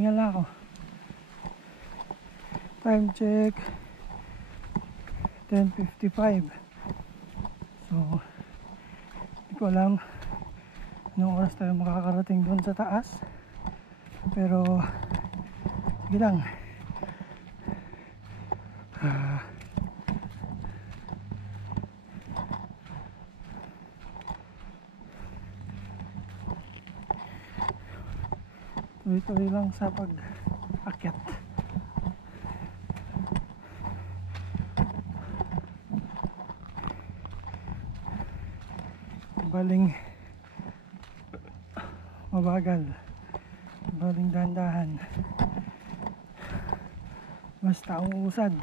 Hihinga lang ako. Time check 10:55. So hindi ko alam anong oras tayo makakarating doon sa taas, pero sige lang. Tuloy-tuloy lang sa pag-akyat. Baling mabagal, baling dahan-dahan, basta umuusad.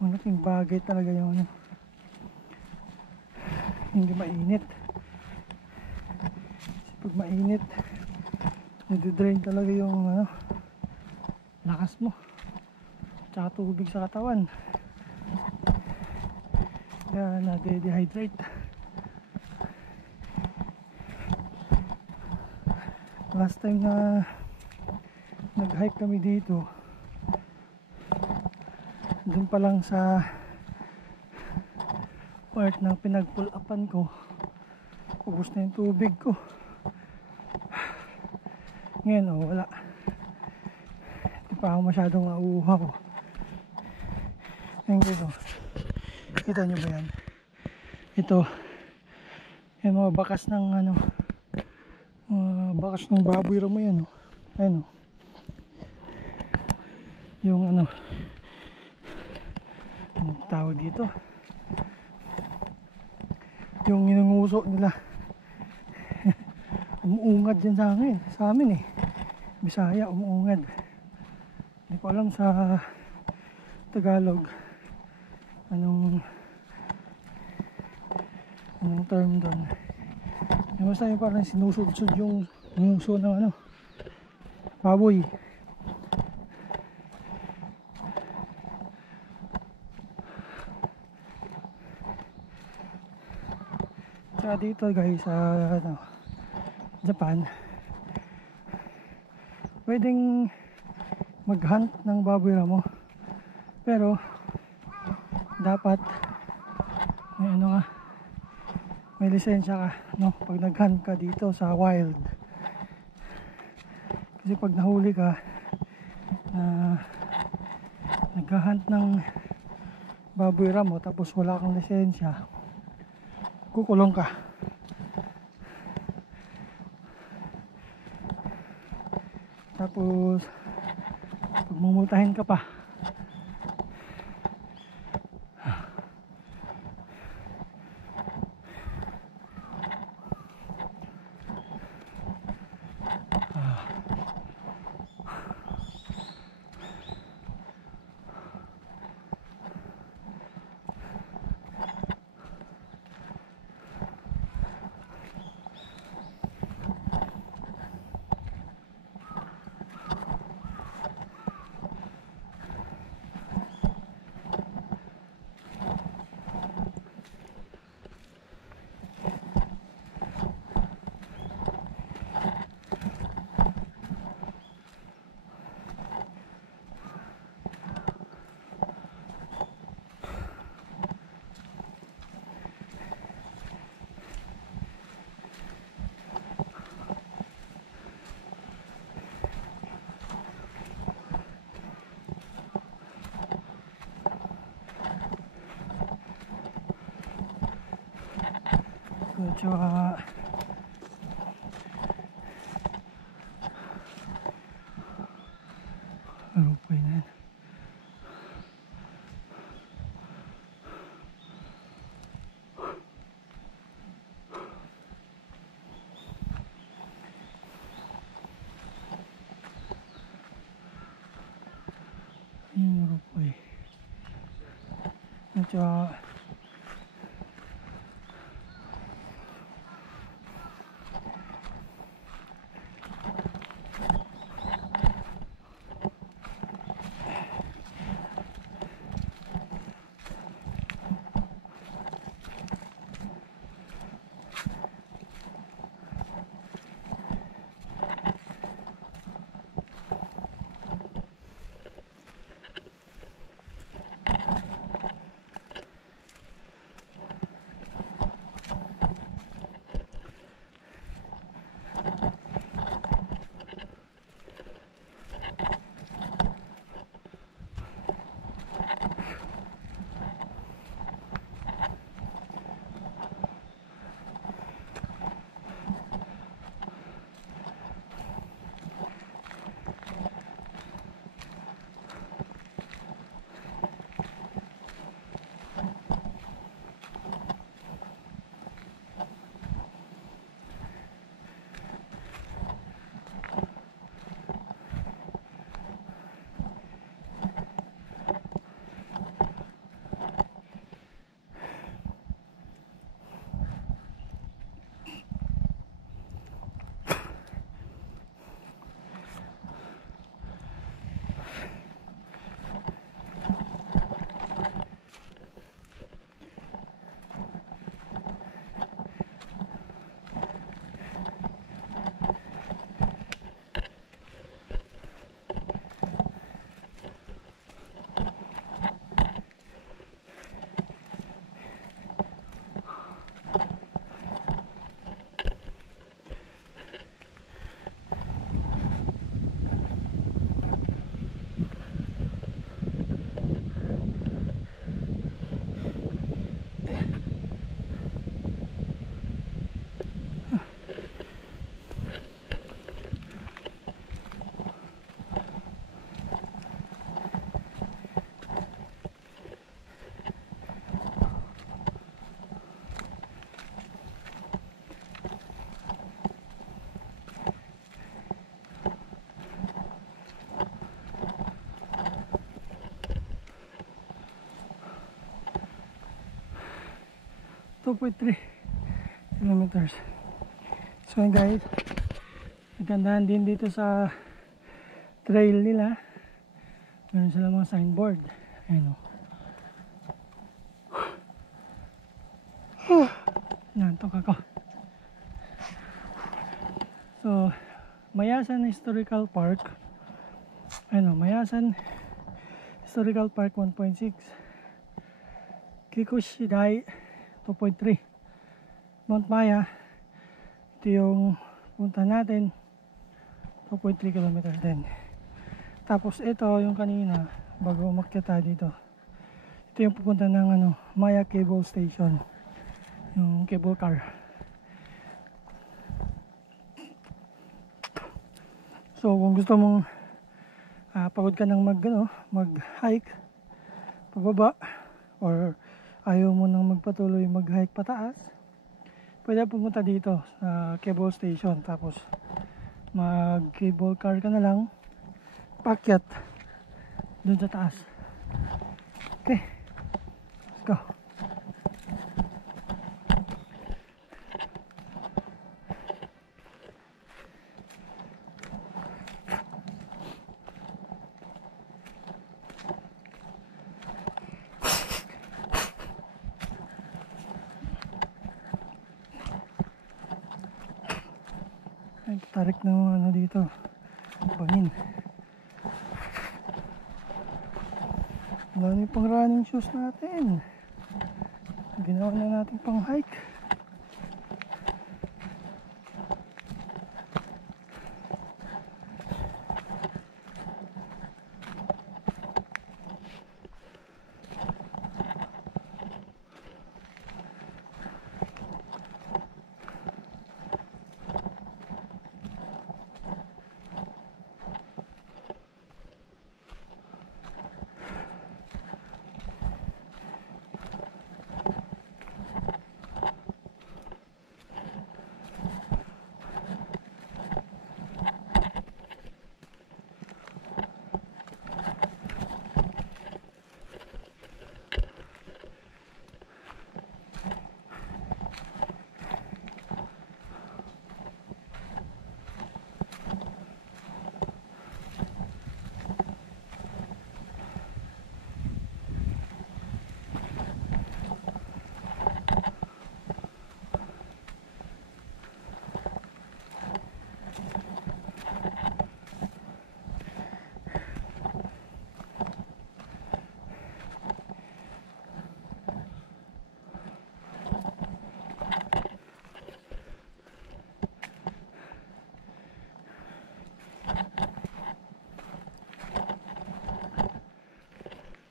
Malaking bagay talaga yung hindi mainit. Kasi pag mainit, nadidrain talaga yung lakas mo tsaka tubig sa katawan, kaya nade-dehydrate. Last time na nag-hike kami dito, dun pa lang sa part ng pinag-pull upan ko, ubos na yung tubig ko. Ngayon wala, hindi pa ako masyadong nauuhaw. Ngayon dito, kita nyo ba yan? Ito yung mga bakas ng bakas ng baboy ramo yan. Ayun, yung anong tawag dito, yung inunguso nila. Umuungad dyan sa amin Bisaya, umuungad. Hindi ko alam sa Tagalog anong term doon. Basta yung parang sinusudsud yung nguso ng baboy. Tsaka dito guys sa Japan, pwedeng mag-hunt ng baboy ramo, pero dapat may lisensya ka pag nag-hunt ka dito sa wild. Kasi pag nahuli ka na nag-hunt ng baboy ramo tapos wala kang lisensya, kukulong ka. Tapos pagmumultahin ka pa. Medyo arupoy na yan. Yung arupoy medyo 2.3 kilometers. So guys, nagandahan din dito sa trail nila. Meron sila mga signboard. Ayan o. Nantok ako. So, Mayasan Historical Park. Ano, Mayasan Historical Park 1.6. Kikushidai 2.3. Mount Maya. Ito yung punta natin. 2.3 kilometers din. Tapos ito yung kanina bago umakyat tayo dito. Ito yung pupunta ng ano, Maya Cable Station. Yung cable car. So kung gusto mong pagod ka ng mag-hike pababa or ayaw mo nang magpatuloy mag-hike pataas, pwede pumunta dito sa cable station, tapos mag cable car ka na lang pakyat dun sa taas. Okay, let's go. Ay, tarik na ano dito, bangin. Wala na pang running shoes natin. Ginawa na natin pang hike.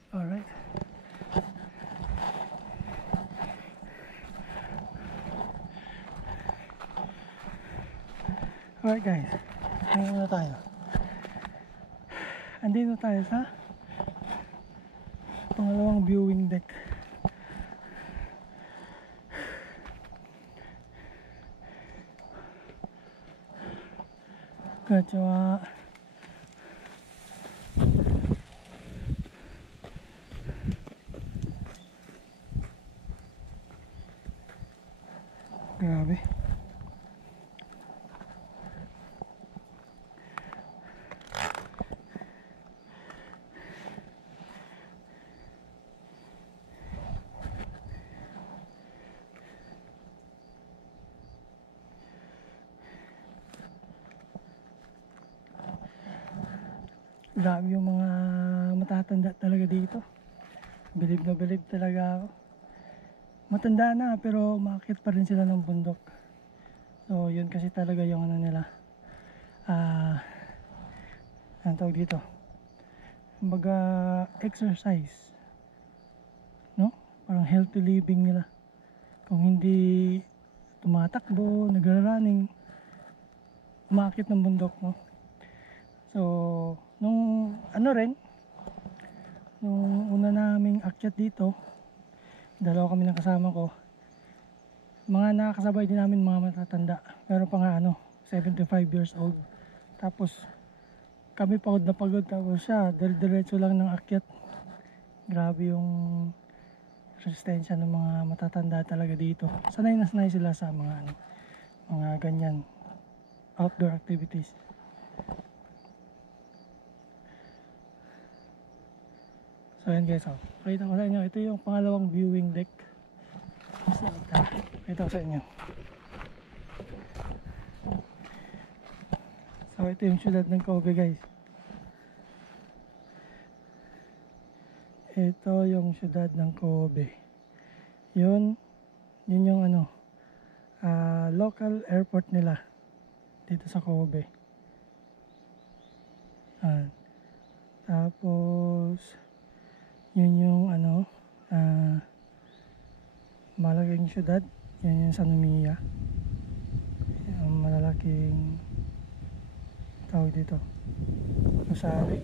Alright. Alright guys, ngayon na tayo. Andito tayo sa pangalawang viewing deck. Konnichiwa. Grabe. Grabe yung mga matatanda talaga dito. Bilib na bilib talaga ako. Matanda na pero umaakit pa rin sila ng bundok. So yun kasi talaga yung ano nila. Ang tawag dito. Kumbaga exercise. No? Parang healthy living nila. Kung hindi tumatakbo, nagra-running, umaakit ng bundok, no? So, nung una naming akyat dito, dalawa kami ng kasama ko, mga nakakasabay din namin mga matatanda, pero pa nga 75 years old. Tapos kami pagod na pagod, tapos siya diretso lang ng akyat. Grabe yung resistensya ng mga matatanda talaga dito. Sanay na sanay sila sa mga ano, mga ganyan outdoor activities. So ayan guys, pakita ko sa inyo, ito yung pangalawang viewing deck. Pakita ko sa inyo. So ito yung syudad ng Kobe guys. Ito yung syudad ng Kobe. Yun yung ano, local airport nila dito sa Kobe. Tapos yun yung ano, malaking syudad. Yan yung San Mia. Yung malalaking tawag dito, Rosari.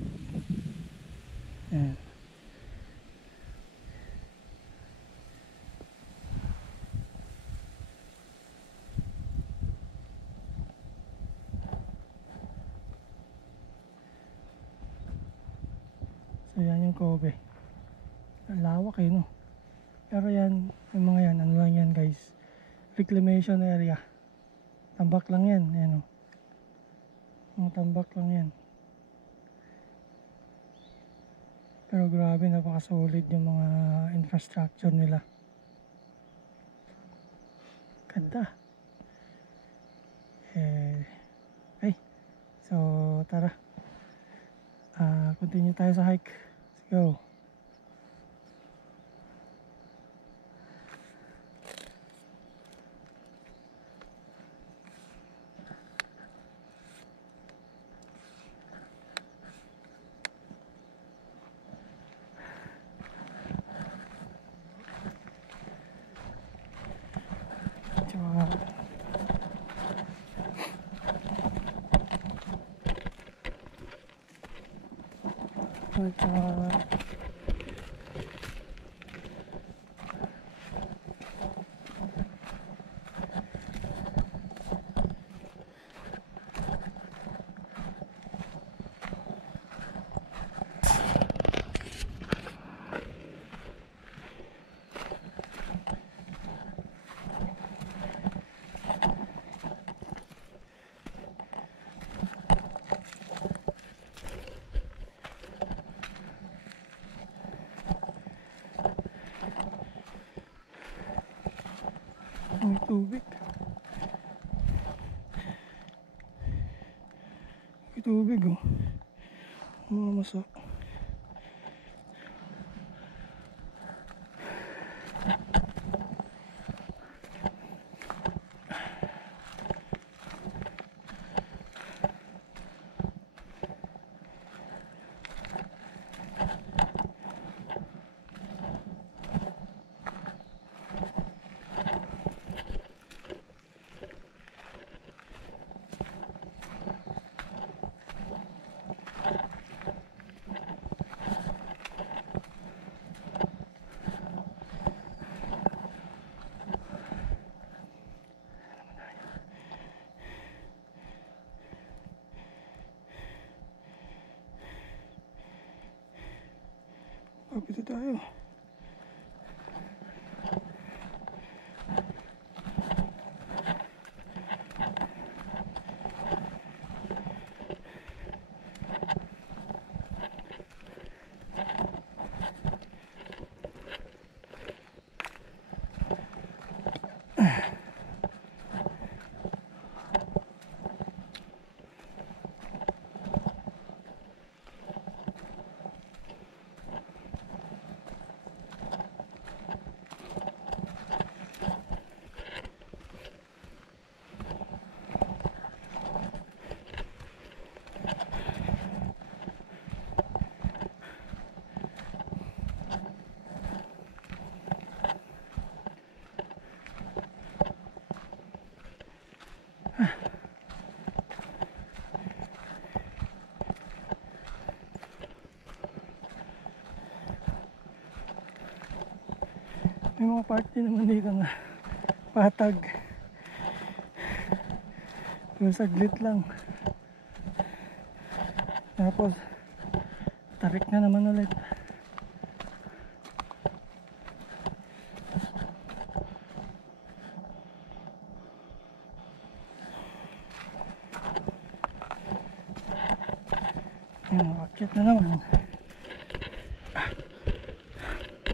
Yan. So yan yung Kobe. Ang lawak eh, no? Pero yan, yung mga yan, ano lang yan guys, reclamation area. Tambak lang yan, ayan o. Mga tambak lang yan. Pero grabe, napakasolid yung mga infrastructure nila. Ganda. So tara. Continue tayo sa hike. Let's go. May tubig. May tubig oh. Mga masa. Kapito tayo. May mga party naman dito na patag. Pero saglit lang. Tapos tarik na naman ulit. Akyat na naman.